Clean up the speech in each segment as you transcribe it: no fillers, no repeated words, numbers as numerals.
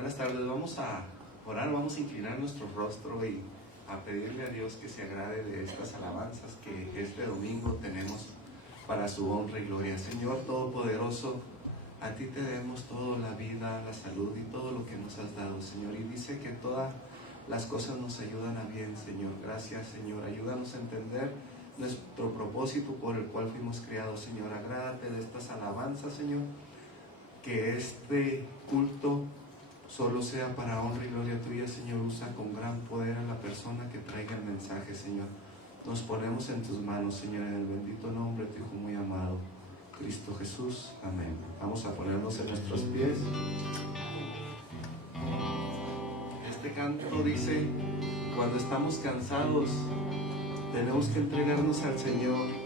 Buenas tardes, vamos a orar, vamos a inclinar nuestro rostro y a pedirle a Dios que se agrade de estas alabanzas que este domingo tenemos para su honra y gloria. Señor Todopoderoso, a ti te debemos toda la vida, la salud y todo lo que nos has dado, Señor. Y dice que todas las cosas nos ayudan a bien, Señor. Gracias, Señor. Ayúdanos a entender nuestro propósito por el cual fuimos creados, Señor. Agrádate de estas alabanzas, Señor. Que este culto solo sea para honra y gloria tuya, Señor. Usa con gran poder a la persona que traiga el mensaje, Señor. Nos ponemos en tus manos, Señor, en el bendito nombre de tu Hijo muy amado, Cristo Jesús. Amén. Vamos a ponernos en nuestros pies. Este canto dice: cuando estamos cansados, tenemos que entregarnos al Señor.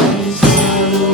Cansado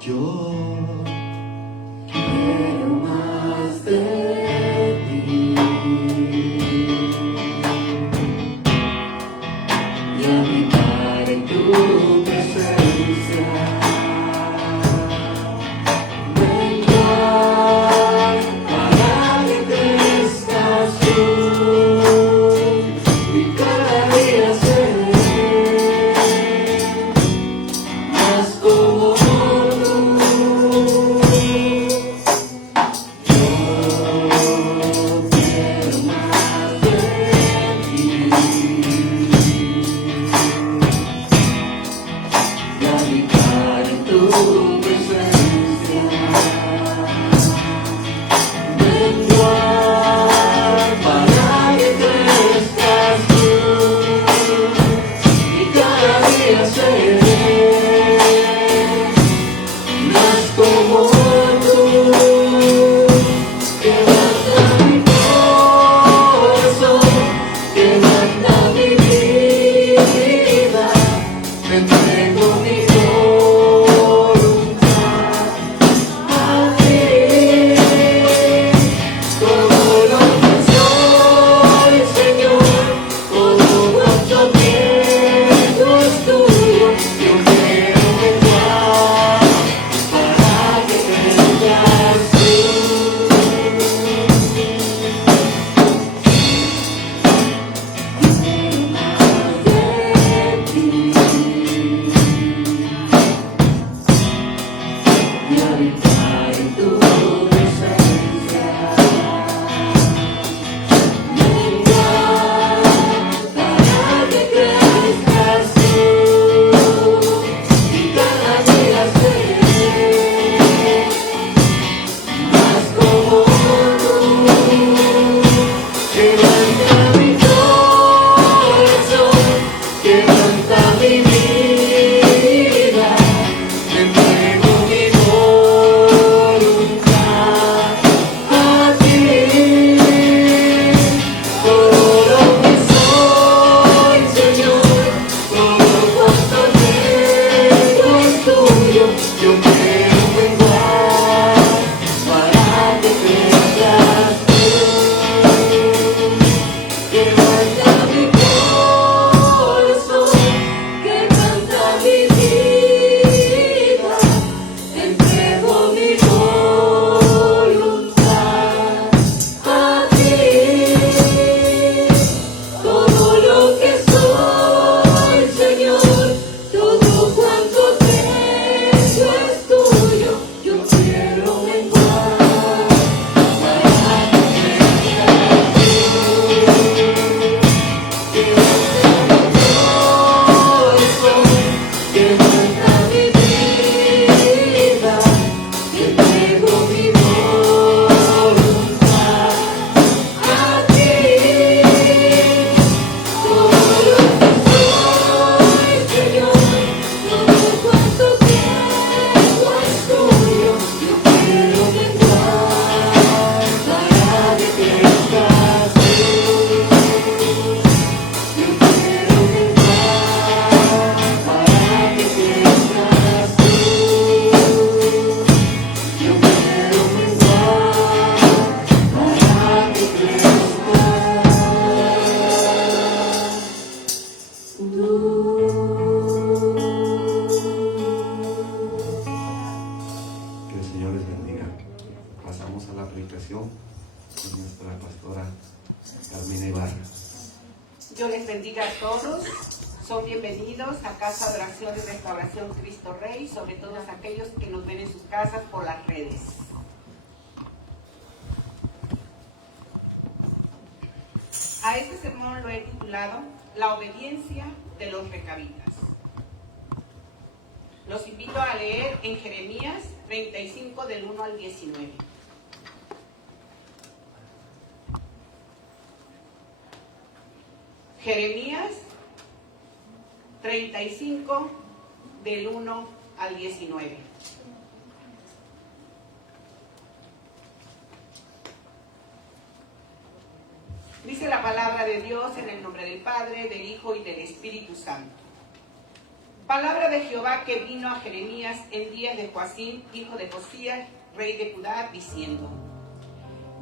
Yo quiero más de ti y habitar en tu presencia. Ven ya para que crezcas tú y cada día seré más como sobre todos aquellos que nos ven en sus casas por las redes. A este sermón lo he titulado La obediencia de los recabitas. Los invito a leer en Jeremías 35 del 1 al 19. Jeremías 35 del 1 al 19. Dice la palabra de Dios en el nombre del Padre, del Hijo y del Espíritu Santo. Palabra de Jehová que vino a Jeremías en días de Joacim, hijo de Josías, rey de Judá, diciendo: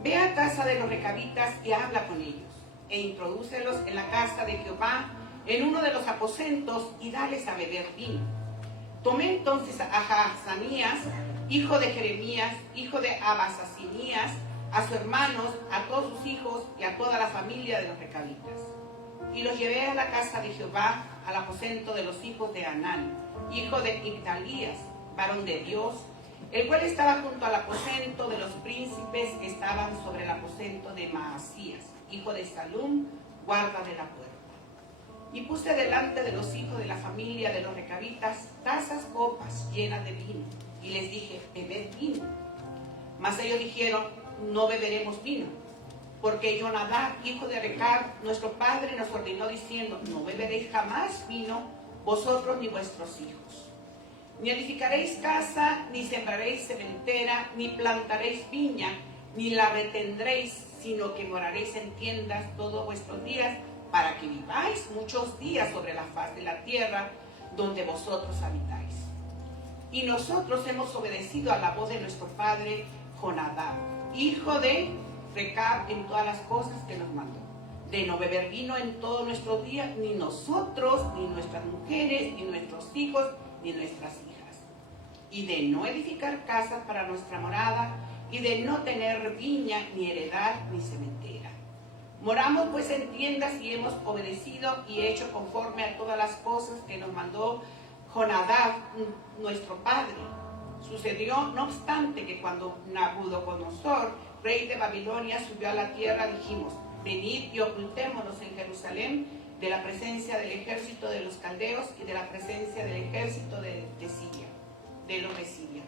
Ve a casa de los recabitas y habla con ellos, e introdúcelos en la casa de Jehová, en uno de los aposentos, y dales a beber vino. Tomé entonces a Hazanías, hijo de Jeremías, hijo de Abasasinías, a sus hermanos, a todos sus hijos y a toda la familia de los recabitas. Y los llevé a la casa de Jehová, al aposento de los hijos de Anán, hijo de Igdalías, varón de Dios, el cual estaba junto al aposento de los príncipes que estaban sobre el aposento de Maasías, hijo de Salum, guarda de la puerta. Y puse delante de los hijos de la familia de los recabitas tazas, copas llenas de vino, y les dije: bebed vino. Mas ellos dijeron: no beberemos vino, porque Jonadab, hijo de Recab, nuestro padre, nos ordenó diciendo: no beberéis jamás vino, vosotros ni vuestros hijos. Ni edificaréis casa, ni sembraréis sementera, ni plantaréis viña, ni la retendréis, sino que moraréis en tiendas todos vuestros días, para que viváis muchos días sobre la faz de la tierra donde vosotros habitáis. Y nosotros hemos obedecido a la voz de nuestro padre Jonadab, hijo de Recab, en todas las cosas que nos mandó, de no beber vino en todos nuestros días, ni nosotros, ni nuestras mujeres, ni nuestros hijos, ni nuestras hijas, y de no edificar casas para nuestra morada, y de no tener viña, ni heredad, ni sementera. Moramos pues en tiendas y hemos obedecido y hecho conforme a todas las cosas que nos mandó Jonadab, nuestro padre. Sucedió, no obstante, que cuando Nabucodonosor, rey de Babilonia, subió a la tierra, dijimos: venid y ocultémonos en Jerusalén de la presencia del ejército de los caldeos y de la presencia del ejército de Siria, de los de Siria.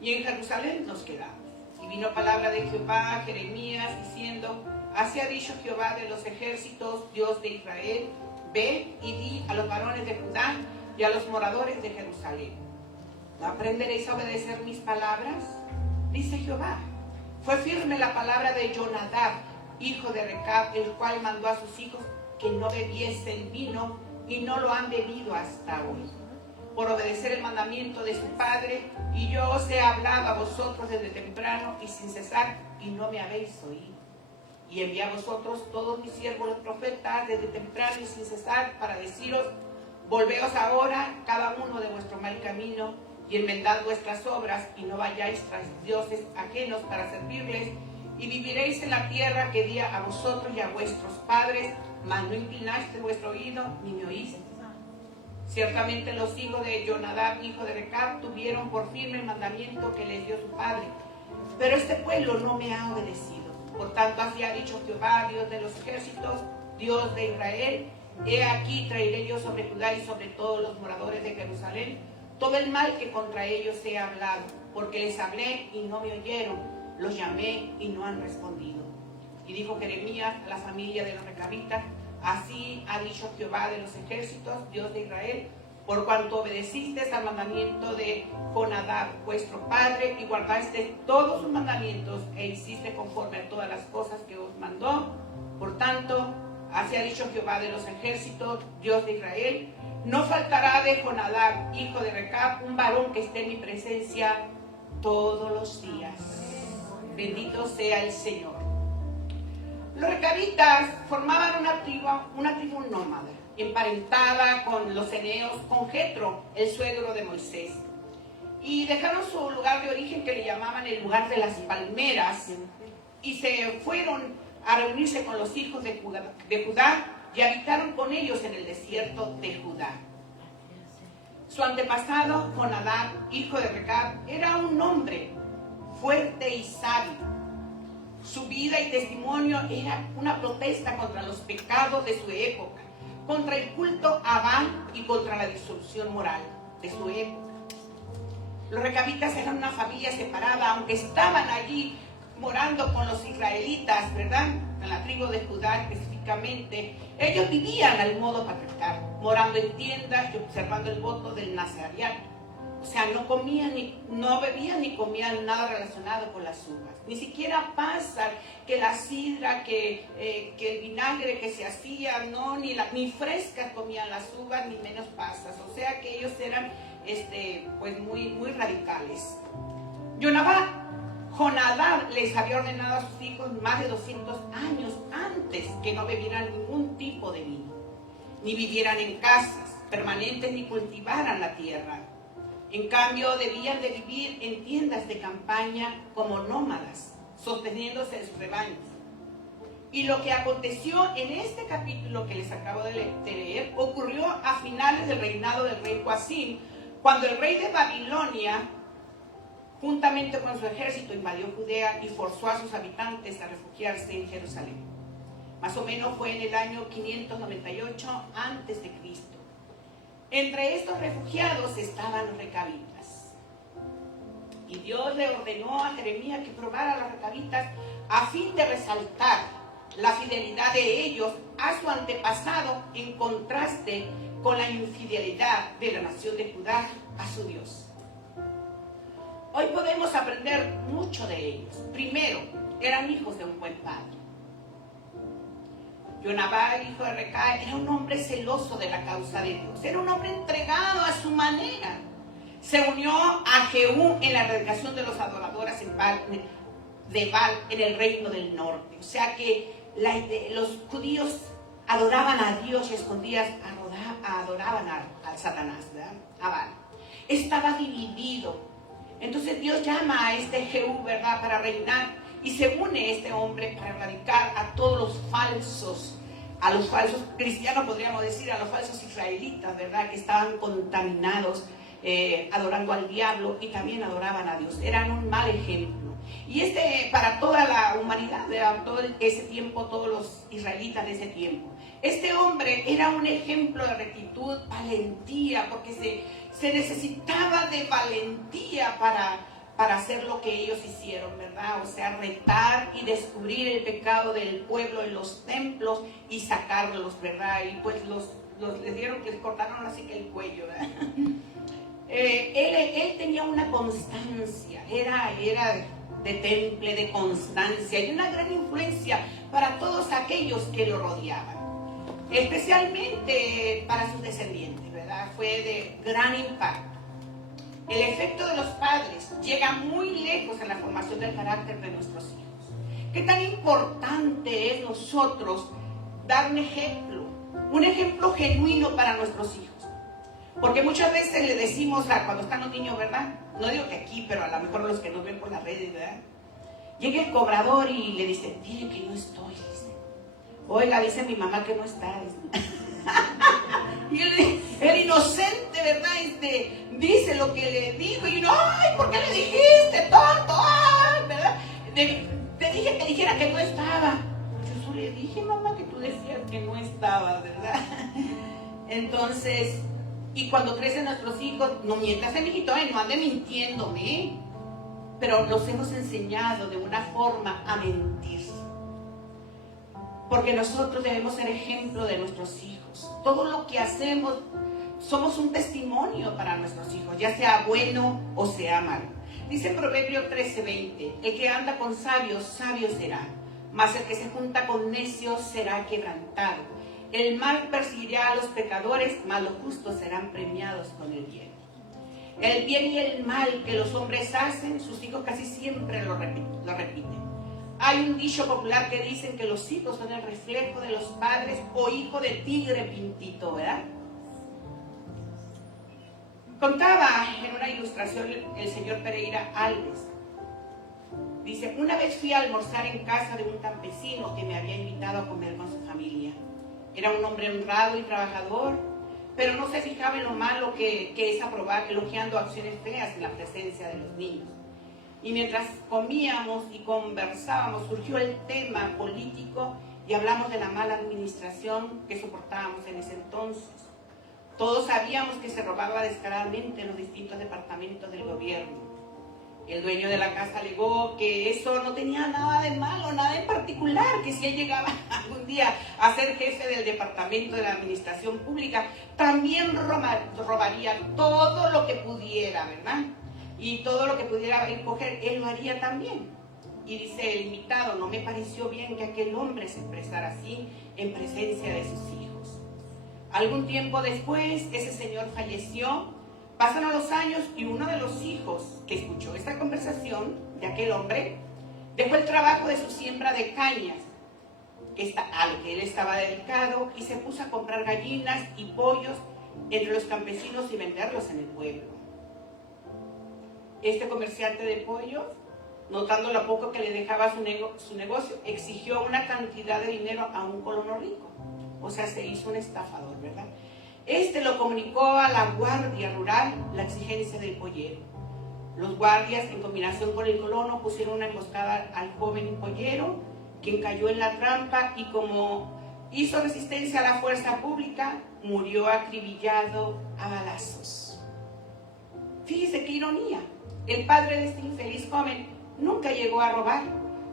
Y en Jerusalén nos quedamos. Y vino palabra de Jehová a Jeremías diciendo: así ha dicho Jehová de los ejércitos, Dios de Israel: ve y di a los varones de Judá y a los moradores de Jerusalén: ¿no aprenderéis a obedecer mis palabras? Dice Jehová: fue firme la palabra de Jonadab, hijo de Recab, el cual mandó a sus hijos que no bebiesen vino, y no lo han bebido hasta hoy, por obedecer el mandamiento de su padre. Y yo os he hablado a vosotros desde temprano y sin cesar, y no me habéis oído. Y envié a vosotros todos mis siervos los profetas desde temprano y sin cesar, para deciros: volveos ahora cada uno de vuestro mal camino, y enmendad vuestras obras, y no vayáis tras dioses ajenos para servirles, y viviréis en la tierra que di a vosotros y a vuestros padres, mas no inclinaste vuestro oído, ni me oíste. Ciertamente los hijos de Jonadab, hijo de Recab, tuvieron por firme el mandamiento que les dio su padre, pero este pueblo no me ha obedecido. Por tanto, así ha dicho Jehová, Dios de los ejércitos, Dios de Israel: he aquí traeré yo sobre Judá y sobre todos los moradores de Jerusalén todo el mal que contra ellos he hablado, porque les hablé y no me oyeron, los llamé y no han respondido. Y dijo Jeremías a la familia de los recabitas: así ha dicho Jehová de los ejércitos, Dios de Israel: por cuanto obedecisteis al mandamiento de Jonadab vuestro padre, y guardaste todos sus mandamientos, e hiciste conforme a todas las cosas que os mandó, por tanto, así ha dicho Jehová de los ejércitos, Dios de Israel: no faltará de Jonadab, hijo de Recab, un varón que esté en mi presencia todos los días. Bendito sea el Señor. Los recabitas formaban una tribu nómada, emparentada con los eneos, con Jetro, el suegro de Moisés. Y dejaron su lugar de origen, que le llamaban el lugar de las palmeras, y se fueron a reunirse con los hijos de Judá, y habitaron con ellos en el desierto de Judá. Su antepasado, Jonadab, hijo de Recab, era un hombre fuerte y sabio. Su vida y testimonio era una protesta contra los pecados de su época, contra el culto a Baal y contra la disolución moral de su época. Los recabitas eran una familia separada, aunque estaban allí morando con los israelitas, ¿verdad? En la tribu de Judá específicamente. Ellos vivían al modo patriarcal, morando en tiendas y observando el voto del nazareato. O sea, no comían, no bebían ni comían nada relacionado con las uvas. Ni siquiera pasas, que la sidra, que el vinagre que se hacía, no, ni frescas comían las uvas, ni menos pasas. O sea que ellos eran pues muy radicales. Jonadab les había ordenado a sus hijos más de 200 años antes que no bebieran ningún tipo de vino, ni vivieran en casas permanentes, ni cultivaran la tierra. En cambio, debían de vivir en tiendas de campaña como nómadas, sosteniéndose de sus rebaños. Y lo que aconteció en este capítulo que les acabo de leer ocurrió a finales del reinado del rey Joacim, cuando el rey de Babilonia, juntamente con su ejército, invadió Judea y forzó a sus habitantes a refugiarse en Jerusalén. Más o menos fue en el año 598 a.C. Entre estos refugiados estaban los recabitas. Y Dios le ordenó a Jeremías que probara a los recabitas a fin de resaltar la fidelidad de ellos a su antepasado en contraste con la infidelidad de la nación de Judá a su Dios. Hoy podemos aprender mucho de ellos. Primero, eran hijos de un buen padre. Jonadab, hijo de Recai, era un hombre celoso de la causa de Dios. Era un hombre entregado a su manera. Se unió a Jehú en la erradicación de los adoradores de Baal en el reino del norte. O sea que los judíos adoraban a Dios y escondidas adoraban a Satanás, ¿verdad? A Baal. Estaba dividido. Entonces Dios llama a este Jehú, ¿verdad?, para reinar. Y se une este hombre para erradicar a todos los falsos cristianos, podríamos decir, a los falsos israelitas, ¿verdad?, que estaban contaminados, adorando al diablo y también adoraban a Dios. Eran un mal ejemplo. Y para toda la humanidad, ¿verdad?, todo ese tiempo, todos los israelitas de ese tiempo. Este hombre era un ejemplo de rectitud, valentía, porque se necesitaba de valentía para hacer lo que ellos hicieron, ¿verdad? O sea, retar y descubrir el pecado del pueblo en los templos y sacarlos, ¿verdad? Y pues les dieron que les cortaron así que el cuello, ¿verdad? Él tenía una constancia, era de temple, de constancia y una gran influencia para todos aquellos que lo rodeaban, especialmente para sus descendientes, ¿verdad? Fue de gran impacto. El efecto de los padres llega muy lejos en la formación del carácter de nuestros hijos. ¿Qué tan importante es nosotros dar un ejemplo genuino para nuestros hijos? Porque muchas veces le decimos cuando están los niños, ¿verdad? No digo que aquí, pero a lo mejor los que nos ven por las redes, ¿verdad? Llega el cobrador y le dice, dile que no estoy, dice. Oiga, dice mi mamá que no está, dice. Y el inocente, ¿verdad? Dice lo que le dijo y uno, ¡ay! ¿Por qué le dijiste, tonto? ¡Ay! ¿Verdad? Te dije que dijera que no estaba. Yo solo le dije, mamá, que tú decías que no estaba, ¿verdad? Entonces, y cuando crecen nuestros hijos, no mientas, mijito, no ande mintiéndome. Pero los hemos enseñado de una forma a mentir. Porque nosotros debemos ser ejemplo de nuestros hijos. Todo lo que hacemos, somos un testimonio para nuestros hijos, ya sea bueno o sea malo. Dice Proverbio 13:20, el que anda con sabios, sabio será, mas el que se junta con necios será quebrantado. El mal perseguirá a los pecadores, mas los justos serán premiados con el bien. El bien y el mal que los hombres hacen, sus hijos casi siempre lo repiten. Hay un dicho popular que dicen que los hijos son el reflejo de los padres o hijo de tigre pintito, ¿verdad? Contaba en una ilustración el señor Pereira Alves. Dice, una vez fui a almorzar en casa de un campesino que me había invitado a comer con su familia. Era un hombre honrado y trabajador, pero no se fijaba en lo malo que es aprobar elogiando acciones feas en la presencia de los niños. Y mientras comíamos y conversábamos, surgió el tema político y hablamos de la mala administración que soportábamos en ese entonces. Todos sabíamos que se robaba descaradamente en los distintos departamentos del gobierno. El dueño de la casa alegó que eso no tenía nada de malo, nada en particular, que si él llegaba algún día a ser jefe del departamento de la administración pública, también robaría todo lo que pudiera, ¿verdad? Y todo lo que pudiera coger, él lo haría también. Y dice el invitado, no me pareció bien que aquel hombre se expresara así en presencia de sus hijos. Algún tiempo después, ese señor falleció. Pasaron los años y uno de los hijos que escuchó esta conversación de aquel hombre dejó el trabajo de su siembra de cañas, al que él estaba dedicado, y se puso a comprar gallinas y pollos entre los campesinos y venderlos en el pueblo. Este comerciante de pollos, notando lo poco que le dejaba su negocio, exigió una cantidad de dinero a un colono rico. O sea, se hizo un estafador, ¿verdad? Este lo comunicó a la guardia rural la exigencia del pollero. Los guardias, en combinación con el colono, pusieron una emboscada al joven pollero, quien cayó en la trampa y como hizo resistencia a la fuerza pública, murió acribillado a balazos. Fíjese qué ironía. El padre de este infeliz joven nunca llegó a robar,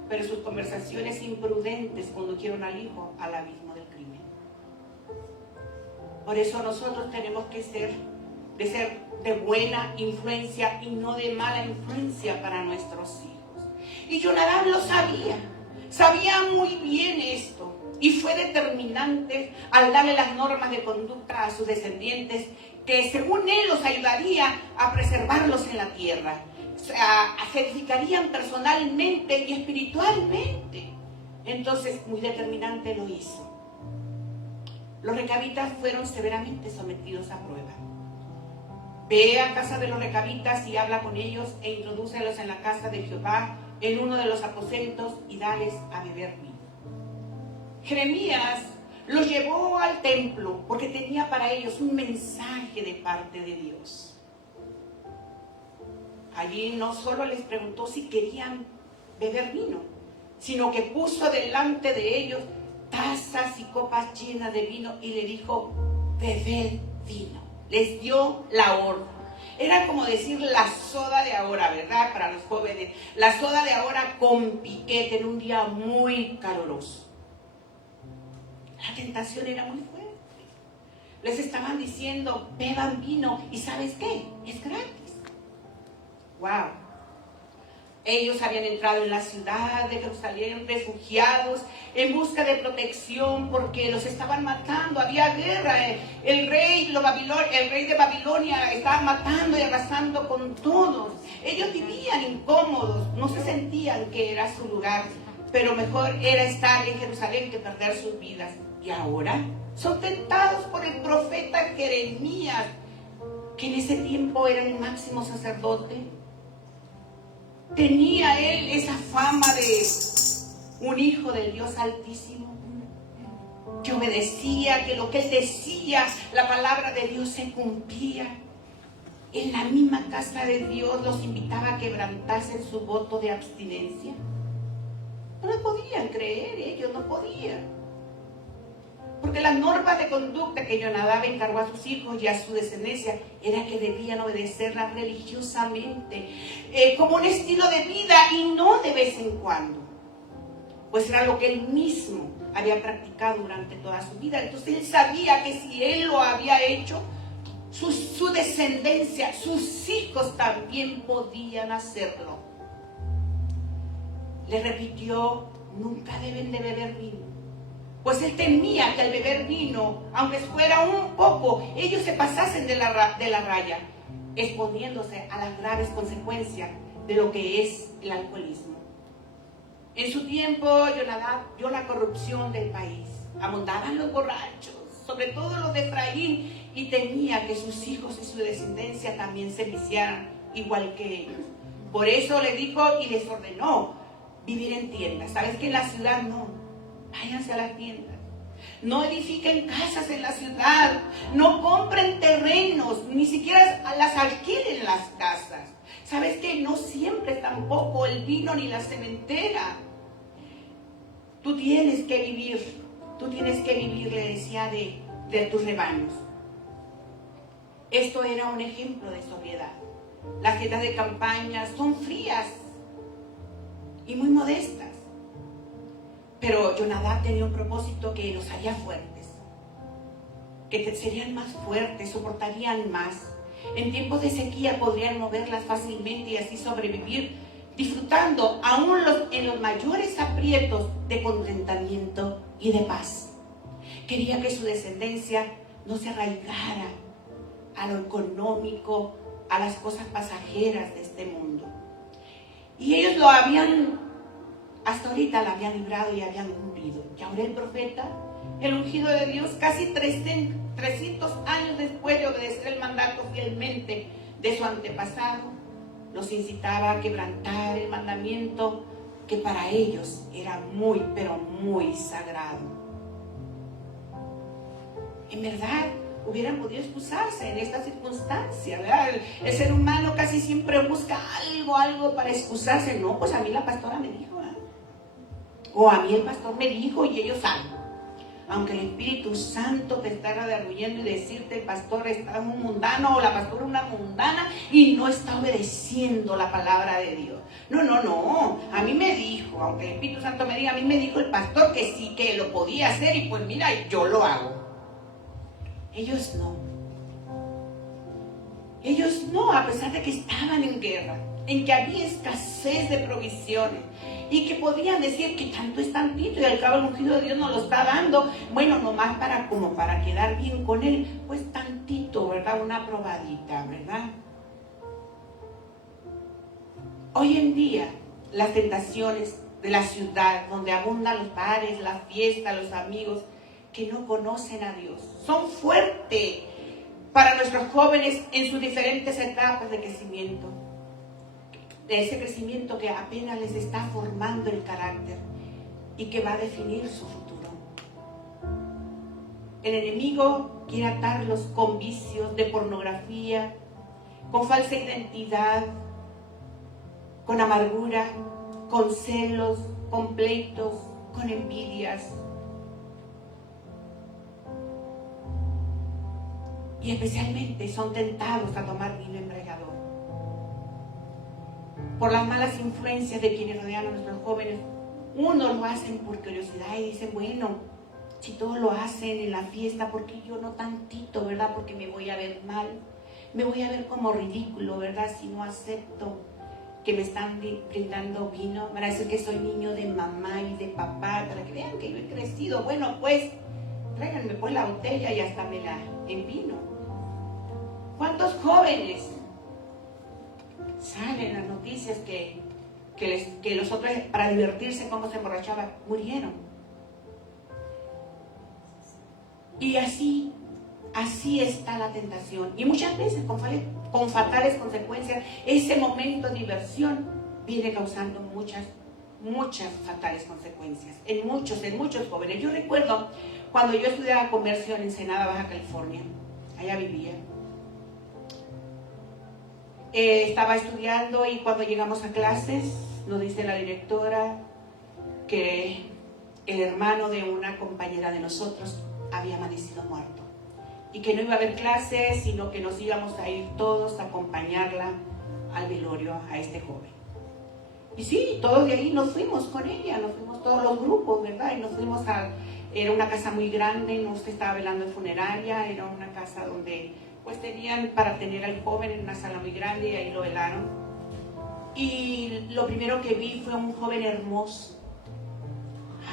pero sus conversaciones imprudentes condujeron al hijo al abismo del crimen. Por eso nosotros tenemos que ser de buena influencia y no de mala influencia para nuestros hijos. Y Jonadab lo sabía muy bien esto, y fue determinante al darle las normas de conducta a sus descendientes, que según él los ayudaría a preservarlos en la tierra. Se edificarían personalmente y espiritualmente. Entonces, muy determinante lo hizo. Los recabitas fueron severamente sometidos a prueba. Ve a casa de los recabitas y habla con ellos e introdúcelos en la casa de Jehová, en uno de los aposentos, y dales a beber vino. Jeremías los llevó al templo porque tenía para ellos un mensaje de parte de Dios. Allí no solo les preguntó si querían beber vino, sino que puso delante de ellos tazas y copas llenas de vino y le dijo, bebed vino. Les dio la orden. Era como decir la soda de ahora, ¿verdad? Para los jóvenes. La soda de ahora con piquete en un día muy caluroso. La tentación era muy fuerte. Les estaban diciendo, beban vino. ¿Y sabes qué? Es gratis. ¡Wow! Ellos habían entrado en la ciudad de Jerusalén refugiados en busca de protección porque los estaban matando. Había guerra. El rey de Babilonia estaba matando y arrasando con todos. Ellos vivían incómodos, no se sentían que era su lugar, pero mejor era estar en Jerusalén que perder sus vidas. Y ahora son tentados por el profeta Jeremías, que en ese tiempo era el máximo sacerdote. Tenía él esa fama de un hijo del Dios Altísimo, que obedecía, que lo que él decía, la palabra de Dios se cumplía. En la misma casa de Dios los invitaba a quebrantarse su voto de abstinencia. No lo podían creer, ellos no podían. Porque las normas de conducta que Jonadab encargó a sus hijos y a su descendencia era que debían obedecerlas religiosamente, como un estilo de vida y no de vez en cuando. Pues era lo que él mismo había practicado durante toda su vida. Entonces él sabía que si él lo había hecho, su descendencia, sus hijos también podían hacerlo. Le repitió, nunca deben de beber vino. Pues él temía que al beber vino, aunque fuera un poco, ellos se pasasen de la raya, exponiéndose a las graves consecuencias de lo que es el alcoholismo. En su tiempo, Jonadab vio la corrupción del país. Abundaban los borrachos, sobre todo los de Efraín, y temía que sus hijos y su descendencia también se viciaran igual que ellos. Por eso le dijo y les ordenó vivir en tiendas. ¿Sabes que en la ciudad no? Váyanse a las tiendas. No edifiquen casas en la ciudad. No compren terrenos. Ni siquiera las alquilen las casas. ¿Sabes qué? No siempre tampoco el vino ni la cementera. Tú tienes que vivir. Tú tienes que vivir, le decía, de tus rebaños. Esto era un ejemplo de sobriedad. Las tiendas de campaña son frías y muy modestas. Pero Jonadab tenía un propósito que los haría fuertes, que serían más fuertes, soportarían más. En tiempos de sequía podrían moverlas fácilmente y así sobrevivir, disfrutando aún en los mayores aprietos de contentamiento y de paz. Quería que su descendencia no se arraigara a lo económico, a las cosas pasajeras de este mundo. Y ellos lo habían, hasta ahorita la habían librado y habían cumplido. Y ahora el profeta, el ungido de Dios, casi 300 años después de obedecer el mandato fielmente de su antepasado, los incitaba a quebrantar el mandamiento que para ellos era muy, pero muy sagrado. En verdad, hubieran podido excusarse en esta circunstancia, ¿verdad? El ser humano casi siempre busca algo para excusarse. No, pues a mí la pastora me dijo, ¿verdad? O a mí el pastor me dijo y ellos saben. Aunque el Espíritu Santo te está redarguyendo y decirte el pastor está un mundano o la pastora una mundana y no está obedeciendo la palabra de Dios. No, a mí me dijo, aunque el Espíritu Santo me diga, a mí me dijo el pastor que sí, que lo podía hacer y pues mira, yo lo hago. Ellos no, a pesar de que estaban en guerra, en que había escasez de provisiones y que podían decir que tanto es tantito y al cabo el ungido de Dios nos lo está dando, bueno, nomás para quedar bien con él, pues tantito, ¿verdad? Una probadita, ¿verdad? Hoy en día, las tentaciones de la ciudad, donde abundan los bares, las fiestas, los amigos que no conocen a Dios, son fuertes para nuestros jóvenes en sus diferentes etapas de crecimiento. De ese crecimiento que apenas les está formando el carácter y que va a definir su futuro. El enemigo quiere atarlos con vicios de pornografía, con falsa identidad, con amargura, con celos, con pleitos, con envidias. Y especialmente son tentados a tomar vino embriagador. Por las malas influencias de quienes rodean a nuestros jóvenes, unos lo hacen por curiosidad y dicen, bueno, si todos lo hacen en la fiesta, ¿por qué yo no tantito, verdad? Porque me voy a ver mal, me voy a ver como ridículo, ¿verdad? Si no acepto que me están brindando vino, van a decir que soy niño de mamá y de papá, para que vean que yo he crecido. Bueno, pues, tráiganme pues la botella y hasta me la envino. ¿Cuántos jóvenes salen las noticias que los otros, para divertirse, cómo se emborrachaban, murieron? Y así está la tentación. Y muchas veces, con fatales consecuencias, ese momento de diversión viene causando muchas fatales consecuencias en muchos jóvenes. Yo recuerdo cuando yo estudiaba comercio en Ensenada, Baja California, allá vivía. Estaba estudiando y cuando llegamos a clases nos dice la directora que el hermano de una compañera de nosotros había amanecido muerto y que no iba a haber clases, sino que nos íbamos a ir todos a acompañarla al velorio a este joven. Y sí, todos de ahí nos fuimos con ella, nos fuimos todos los grupos, ¿verdad? Y nos fuimos era una casa muy grande, no se estaba velando en funeraria, era una casa donde pues tenían para tener al joven en una sala muy grande y ahí lo velaron. Y lo primero que vi fue un joven hermoso,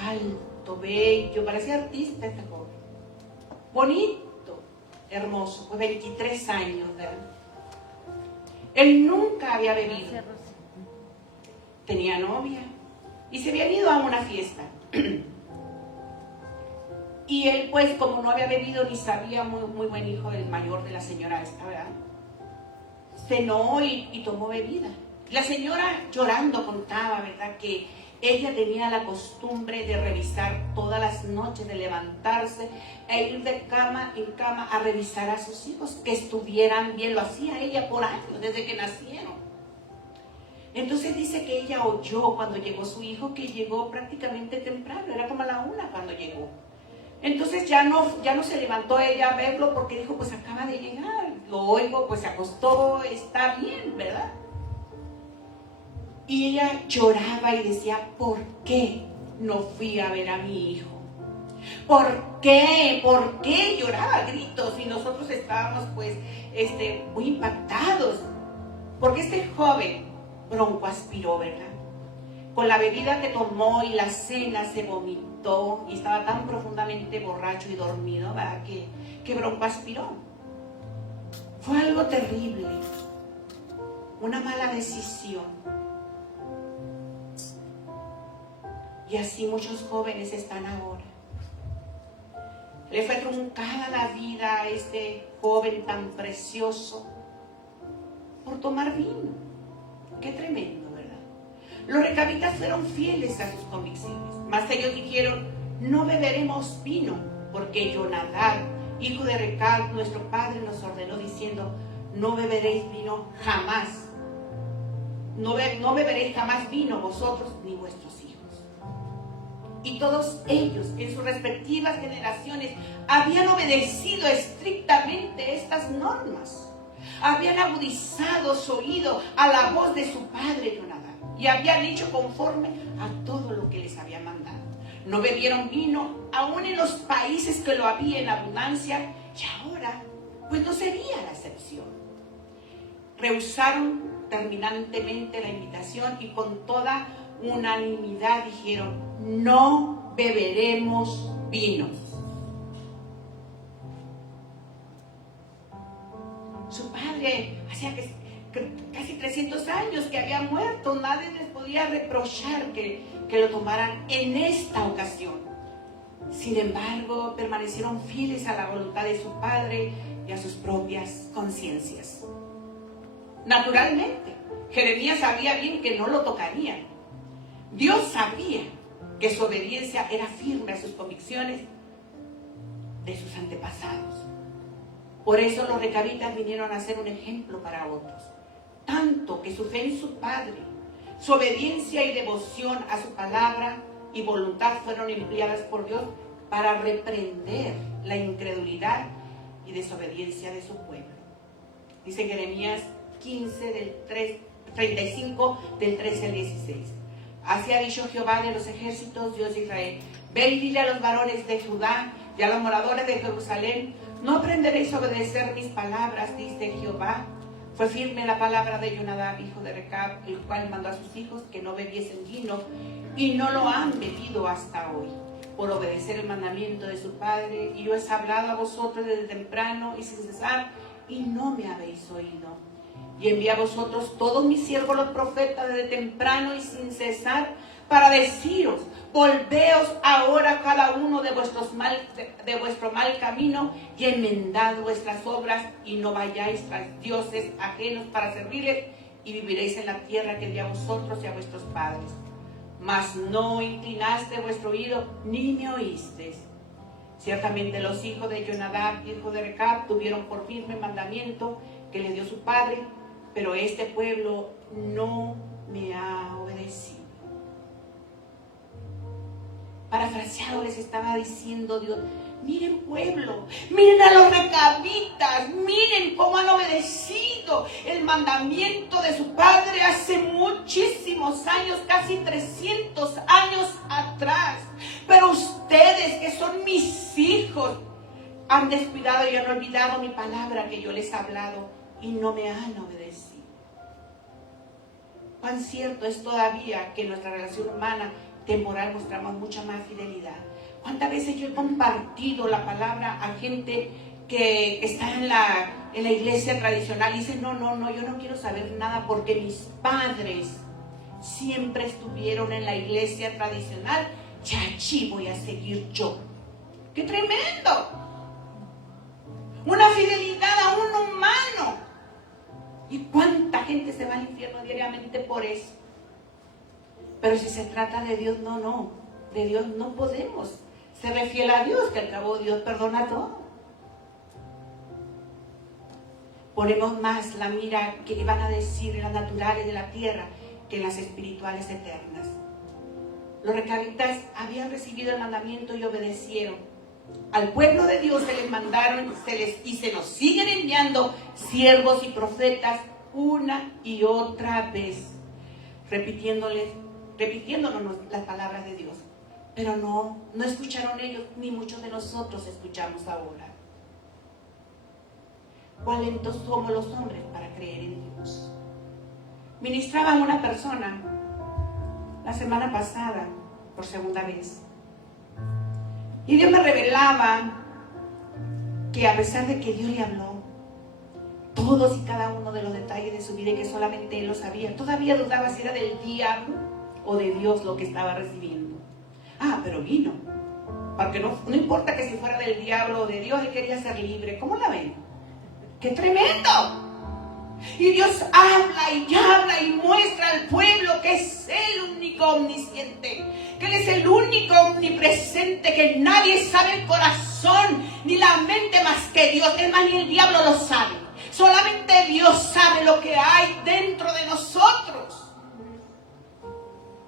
alto, bello, parecía artista este joven, bonito, hermoso, pues 23 años, ¿verdad? Él nunca había bebido, tenía novia y se había ido a una fiesta. Y él, pues, como no había bebido ni sabía, muy buen hijo del mayor de la señora esta, ¿verdad? Cenó y tomó bebida. La señora llorando contaba, ¿verdad?, que ella tenía la costumbre de revisar todas las noches, de levantarse e ir de cama en cama a revisar a sus hijos, que estuvieran bien. Lo hacía ella por años, desde que nacieron. Entonces dice que ella oyó cuando llegó su hijo, que llegó prácticamente temprano, era como a la 1 cuando llegó. Entonces ya no se levantó ella a verlo porque dijo, pues acaba de llegar, lo oigo, pues se acostó, está bien, ¿verdad? Y ella lloraba y decía, ¿por qué no fui a ver a mi hijo? ¿Por qué? ¿Por qué? Lloraba a gritos y nosotros estábamos pues muy impactados. Porque este joven broncoaspiró, ¿verdad? Con la bebida que tomó y la cena se vomitó y estaba tan profundamente borracho y dormido, ¿verdad? Que broncoaspiró. Fue algo terrible, una mala decisión. Y así muchos jóvenes están ahora. Le fue truncada la vida a este joven tan precioso por tomar vino. Qué tremendo, ¿verdad? Los recabitas fueron fieles a sus convicciones, mas ellos dijeron, no beberemos vino, porque Jonadab, hijo de Recab, nuestro padre, nos ordenó diciendo, no beberéis vino jamás. No beberéis jamás vino vosotros ni vuestros hijos. Y todos ellos, en sus respectivas generaciones, habían obedecido estrictamente estas normas. Habían agudizado su oído a la voz de su padre Jonadab y habían hecho conforme a todo lo que les había mandado. No bebieron vino, aún en los países que lo había en abundancia, y ahora, pues no sería la excepción. Rehusaron terminantemente la invitación y con toda unanimidad dijeron, no beberemos vino. Su padre hacía casi 300 años que había muerto, nadie les podía reprochar que lo tomaran en esta ocasión. Sin embargo, permanecieron fieles a la voluntad de su padre y a sus propias conciencias. Naturalmente, Jeremías sabía bien que no lo tocarían. Dios sabía que su obediencia era firme a sus convicciones de sus antepasados. Por eso los recabitas vinieron a ser un ejemplo para otros. Tanto que su fe en su Padre, su obediencia y devoción a su palabra y voluntad fueron empleadas por Dios para reprender la incredulidad y desobediencia de su pueblo. Dice Jeremías 15, 35, del 13 al 16. Así ha dicho Jehová de los ejércitos, Dios de Israel. Ve y dile a los varones de Judá y a los moradores de Jerusalén, no aprenderéis a obedecer mis palabras, dice Jehová. Fue firme la palabra de Jonadab, hijo de Recab, el cual mandó a sus hijos que no bebiesen vino, y no lo han bebido hasta hoy, por obedecer el mandamiento de su padre. Y yo he hablado a vosotros desde temprano y sin cesar, y no me habéis oído. Y envié a vosotros todos mis siervos los profetas desde temprano y sin cesar, para deciros, volveos ahora cada uno de vuestro mal camino y enmendad vuestras obras y no vayáis tras dioses ajenos para servirles y viviréis en la tierra que di a vosotros y a vuestros padres. Mas no inclinaste vuestro oído ni me oísteis. Ciertamente los hijos de Jonadab, hijo de Recab, tuvieron por firme mandamiento que le dio su padre, pero este pueblo no me ha obedecido. Parafraseado les estaba diciendo Dios, miren pueblo, miren a los recabitas, miren cómo han obedecido el mandamiento de su padre hace muchísimos años, casi 300 años atrás. Pero ustedes que son mis hijos han descuidado y han olvidado mi palabra que yo les he hablado y no me han obedecido. Cuán cierto es todavía que en nuestra relación humana temporal mostramos mucha más fidelidad. ¿Cuántas veces yo he compartido la palabra a gente que está en la iglesia tradicional y dice, no, yo no quiero saber nada porque mis padres siempre estuvieron en la iglesia tradicional y allí voy a seguir yo? ¡Qué tremendo! Una fidelidad a un humano. ¿Y cuánta gente se va al infierno diariamente por eso? Pero si se trata de Dios, no. De Dios no podemos ser fiel a Dios, que al cabo Dios perdona todo. Ponemos más la mira que van a decir en las naturales de la tierra que en las espirituales eternas. Los recabitas habían recibido el mandamiento y obedecieron. Al pueblo de Dios se les mandaron y se nos siguen enviando siervos y profetas una y otra vez, repitiéndonos las palabras de Dios. Pero no escucharon ellos, ni muchos de nosotros escuchamos ahora. ¿Cuán lentos somos los hombres para creer en Dios? Ministraba a una persona la semana pasada, por segunda vez. Y Dios me revelaba que a pesar de que Dios le habló todos y cada uno de los detalles de su vida y que solamente Él lo sabía, todavía dudaba si era del diablo o de Dios lo que estaba recibiendo. Pero vino. Porque no importa que si fuera del diablo o de Dios, Él quería ser libre. ¿Cómo la ven? ¡Qué tremendo! Y Dios habla y muestra al pueblo que es el único omnisciente, que Él es el único omnipresente, que nadie sabe el corazón ni la mente más que Dios. Es más, ni el diablo lo sabe. Solamente Dios sabe lo que hay dentro de nosotros.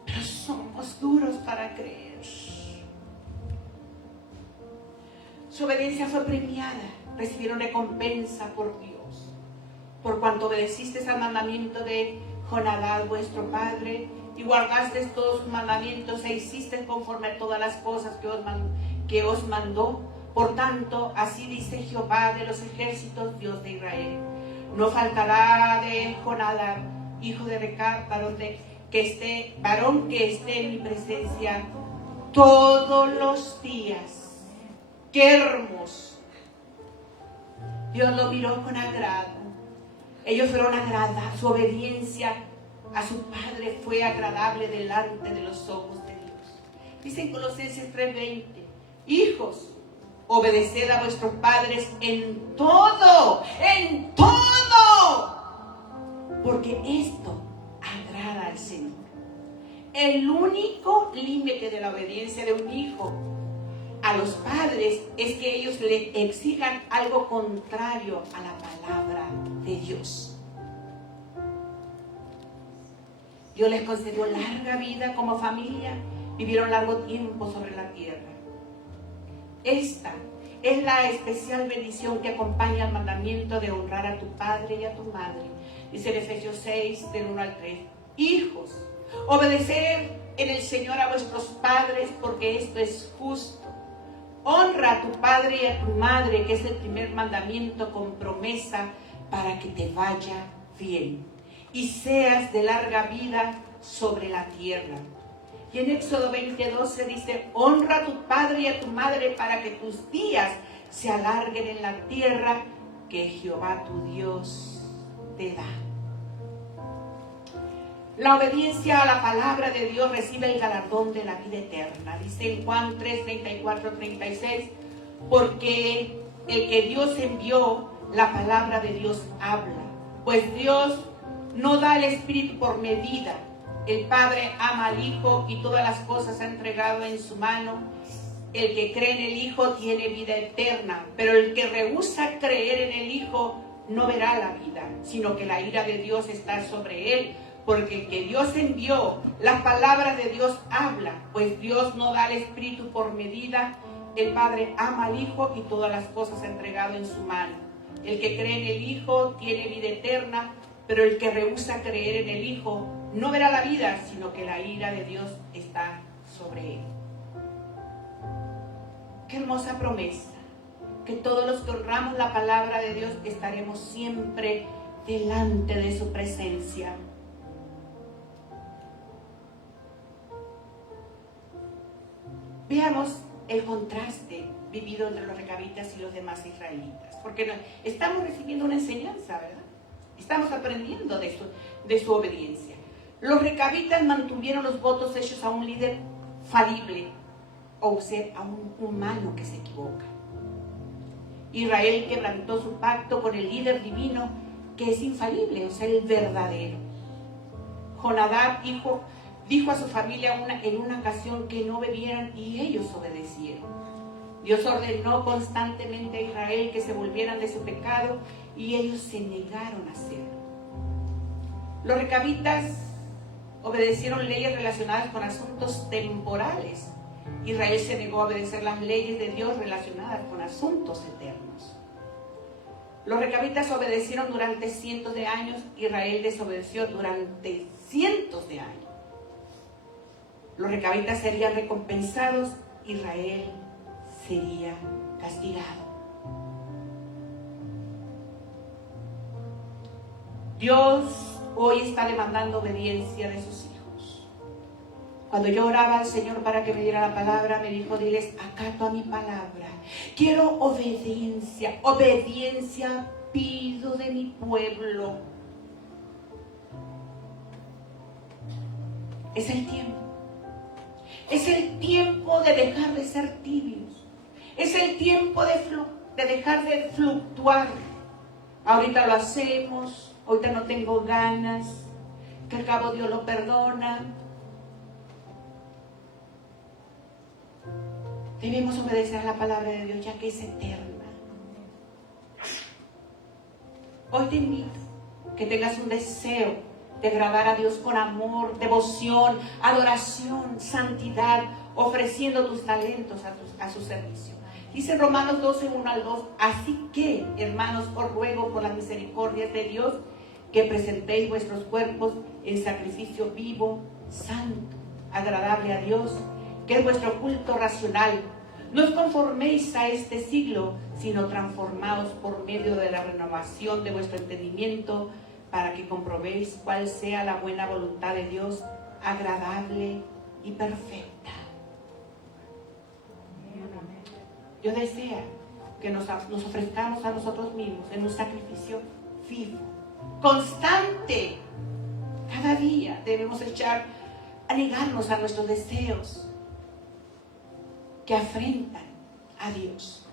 Pero somos duros para creer. Su obediencia fue premiada. Recibieron recompensa por Dios. Por cuanto obedeciste al mandamiento de Jonadab, vuestro padre, y guardaste todos sus mandamientos e hiciste conforme a todas las cosas que os mandó. Por tanto, así dice Jehová de los ejércitos, Dios de Israel: no faltará de Jonadab, hijo de Recab, varón que esté en mi presencia todos los días. ¡Qué hermoso! Dios lo miró con agrado. Ellos fueron agradados. Su obediencia a su padre fue agradable delante de los ojos de Dios. Dice en Colosenses 3:20: hijos, obedeced a vuestros padres en todo, porque esto agrada al Señor. El único límite de la obediencia de un hijo a los padres es que ellos le exijan algo contrario a la palabra de Dios. Dios les concedió larga vida como familia, vivieron largo tiempo sobre la tierra. Esta es la especial bendición que acompaña al mandamiento de honrar a tu padre y a tu madre. Dice en Efesios 6, del 1 al 3. Hijos, obedeced en el Señor a vuestros padres, porque esto es justo. Honra a tu padre y a tu madre, que es el primer mandamiento con promesa para que te vaya bien y seas de larga vida sobre la tierra. Y en Éxodo 20:12 dice: honra a tu padre y a tu madre para que tus días se alarguen en la tierra que Jehová tu Dios te da. La obediencia a la palabra de Dios recibe el galardón de la vida eterna. Dice en Juan 3:34-36: porque el que Dios envió, la palabra de Dios habla. Pues Dios no da el Espíritu por medida. El Padre ama al Hijo y todas las cosas ha entregado en su mano. El que cree en el Hijo tiene vida eterna, pero el que rehúsa creer en el Hijo no verá la vida, sino que la ira de Dios está sobre él. Porque el que Dios envió, las palabras de Dios habla, pues Dios no da el Espíritu por medida. El Padre ama al Hijo y todas las cosas ha entregado en su mano. El que cree en el Hijo tiene vida eterna, pero el que rehúsa creer en el Hijo no verá la vida, sino que la ira de Dios está sobre él. Qué hermosa promesa, que todos los que honramos la palabra de Dios estaremos siempre delante de su presencia. Veamos el contraste vivido entre los recabitas y los demás israelitas, porque estamos recibiendo una enseñanza, ¿verdad? Estamos aprendiendo de su obediencia. Los recabitas mantuvieron los votos hechos a un líder falible, o sea, a un humano que se equivoca. Israel quebrantó su pacto con el líder divino que es infalible, o sea, el verdadero. Jonadab dijo a su familia en una ocasión que no bebieran y ellos obedecieron. Dios ordenó constantemente a Israel que se volvieran de su pecado y ellos se negaron a hacerlo. Los recabitas obedecieron leyes relacionadas con asuntos temporales. Israel se negó a obedecer las leyes de Dios relacionadas con asuntos eternos. Los recabitas obedecieron durante cientos de años, Israel desobedeció durante cientos de años. Los recabitas serían recompensados, Israel sería castigado. Dios hoy está demandando obediencia de sus hijos. Cuando yo oraba al Señor para que me diera la palabra, me dijo, diles, acato a mi palabra. Quiero obediencia, obediencia pido de mi pueblo. Es el tiempo. Es el tiempo de dejar de ser tibios. Es el tiempo de dejar de fluctuar. Ahorita lo hacemos, ahorita no tengo ganas, que al cabo Dios lo perdona. Debemos obedecer a la palabra de Dios, ya que es eterna. Hoy te invito que tengas un deseo de agradar a Dios con amor, devoción, adoración, santidad, ofreciendo tus talentos a su servicio. Dice Romanos 12, 1 al 2, así que, hermanos, os ruego por las misericordias de Dios que presentéis vuestros cuerpos en sacrificio vivo, santo, agradable a Dios, que es vuestro culto racional. No os conforméis a este siglo, sino transformaos por medio de la renovación de vuestro entendimiento, para que comprobéis cuál sea la buena voluntad de Dios, agradable y perfecta. Dios desea que nos ofrezcamos a nosotros mismos en un sacrificio vivo, constante. Cada día debemos a negarnos a nuestros deseos que afrentan a Dios.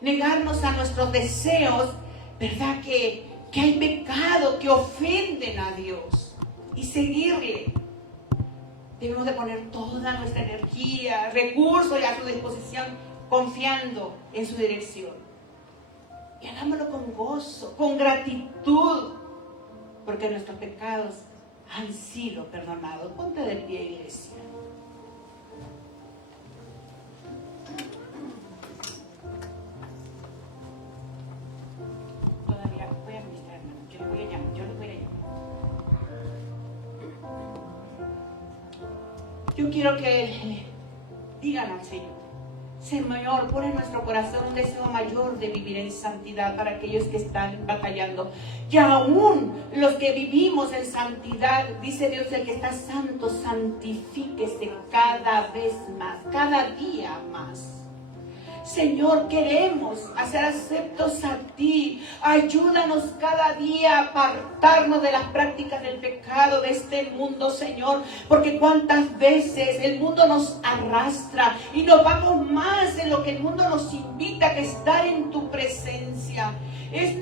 Negarnos a nuestros deseos, ¿verdad? Que hay pecado, que ofenden a Dios. Y seguirle. Debemos de poner toda nuestra energía, recursos a su disposición, confiando en su dirección. Y hagámoslo con gozo, con gratitud, porque nuestros pecados han sido perdonados. Ponte de pie, iglesia. Todavía voy a ministrar, hermano. Yo les voy a llamar. Yo quiero que digan al Señor, Señor, pon en nuestro corazón un deseo mayor de vivir en santidad para aquellos que están batallando. Y aún los que vivimos en santidad, dice Dios, el que está santo, santifíquese cada vez más, cada día más. Señor, queremos hacer aceptos a ti. Ayúdanos cada día a apartarnos de las prácticas del pecado de este mundo, Señor. Porque cuántas veces el mundo nos arrastra y nos vamos más en lo que el mundo nos invita, que estar en tu presencia. Es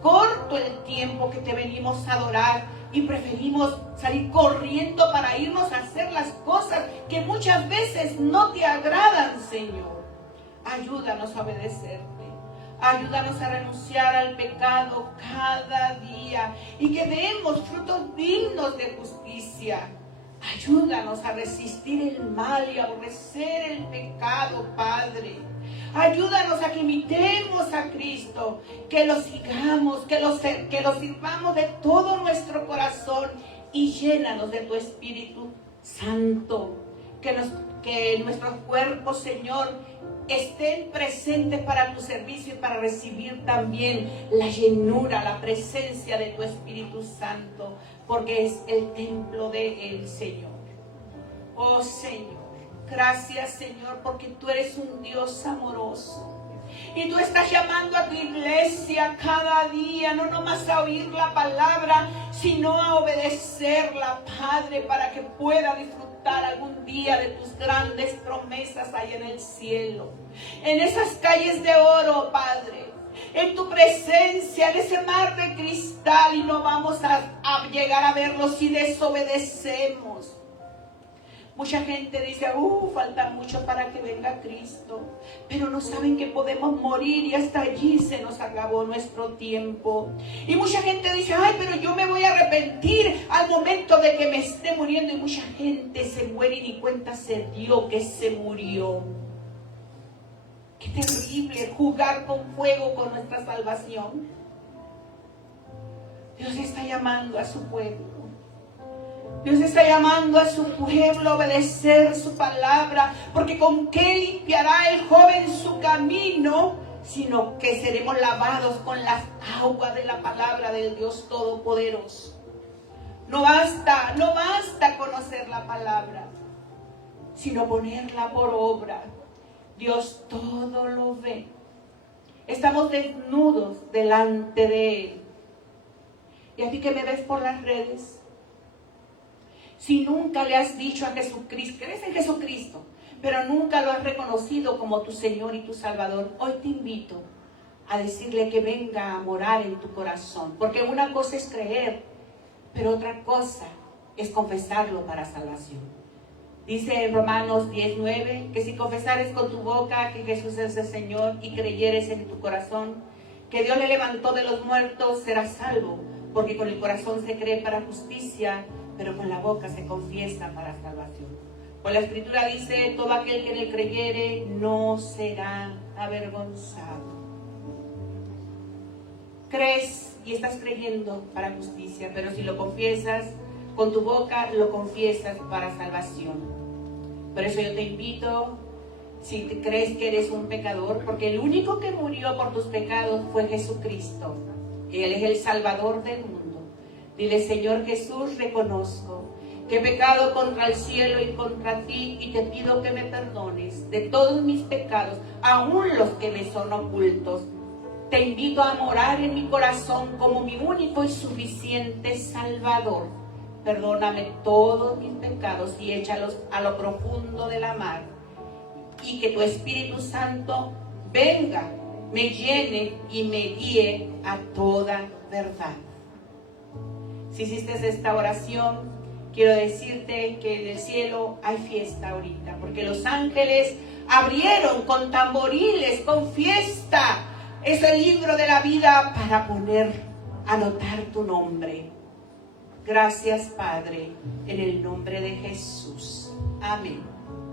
corto el tiempo que te venimos a adorar y preferimos salir corriendo para irnos a hacer las cosas que muchas veces no te agradan, Señor. Ayúdanos a obedecerte. Ayúdanos a renunciar al pecado cada día y que demos frutos dignos de justicia. Ayúdanos a resistir el mal y a aborrecer el pecado, Padre. Ayúdanos a que imitemos a Cristo, que lo sigamos, que lo sirvamos de todo nuestro corazón y llénanos de tu Espíritu Santo. Que nuestros cuerpos, Señor, estén presentes para tu servicio y para recibir también la llenura, la presencia de tu Espíritu Santo, porque es el templo del Señor. Oh Señor, gracias, Señor, porque tú eres un Dios amoroso. Y tú estás llamando a tu iglesia cada día, no nomás a oír la palabra, sino a obedecerla, Padre, para que pueda disfrutar algún día de tus grandes promesas ahí en el cielo. En esas calles de oro, Padre, en tu presencia, en ese mar de cristal, y no vamos a llegar a verlo si desobedecemos. Mucha gente dice, falta mucho para que venga Cristo, pero no saben que podemos morir y hasta allí se nos acabó nuestro tiempo. Y mucha gente dice, pero yo me voy a arrepentir al momento de que me esté muriendo, y mucha gente se muere y ni cuenta se dio que se murió. Que Qué terrible jugar con fuego con nuestra salvación. Dios está llamando a su pueblo. Dios está llamando a su pueblo a obedecer su palabra, porque ¿con qué limpiará el joven su camino? Sino que seremos lavados con las aguas de la palabra del Dios Todopoderoso. No basta conocer la palabra, sino ponerla por obra. Dios todo lo ve. Estamos desnudos delante de Él. Y a ti que me ves por las redes, si nunca le has dicho a Jesucristo, crees en Jesucristo, pero nunca lo has reconocido como tu Señor y tu Salvador, hoy te invito a decirle que venga a morar en tu corazón. Porque una cosa es creer, pero otra cosa es confesarlo para salvación. Dice en Romanos 10:9 que si confesares con tu boca que Jesús es el Señor y creyeres en tu corazón que Dios le levantó de los muertos, serás salvo. Porque con el corazón se cree para justicia, pero con la boca se confiesa para salvación. Pues la Escritura dice, todo aquel que en él creyere no será avergonzado. Crees y estás creyendo para justicia, pero si lo confiesas con tu boca, lo confiesas para salvación. Por eso yo te invito, si te crees que eres un pecador, porque el único que murió por tus pecados fue Jesucristo. Él es el Salvador del mundo. Dile, Señor Jesús, reconozco que he pecado contra el cielo y contra ti, y te pido que me perdones de todos mis pecados, aun los que me son ocultos. Te invito a morar en mi corazón como mi único y suficiente Salvador. Perdóname todos mis pecados y échalos a lo profundo de la mar. Y que tu Espíritu Santo venga, me llene y me guíe a toda verdad. Si hiciste esta oración, quiero decirte que en el cielo hay fiesta ahorita, porque los ángeles abrieron con tamboriles, con fiesta, ese libro de la vida para anotar tu nombre. Gracias, Padre, en el nombre de Jesús. Amén.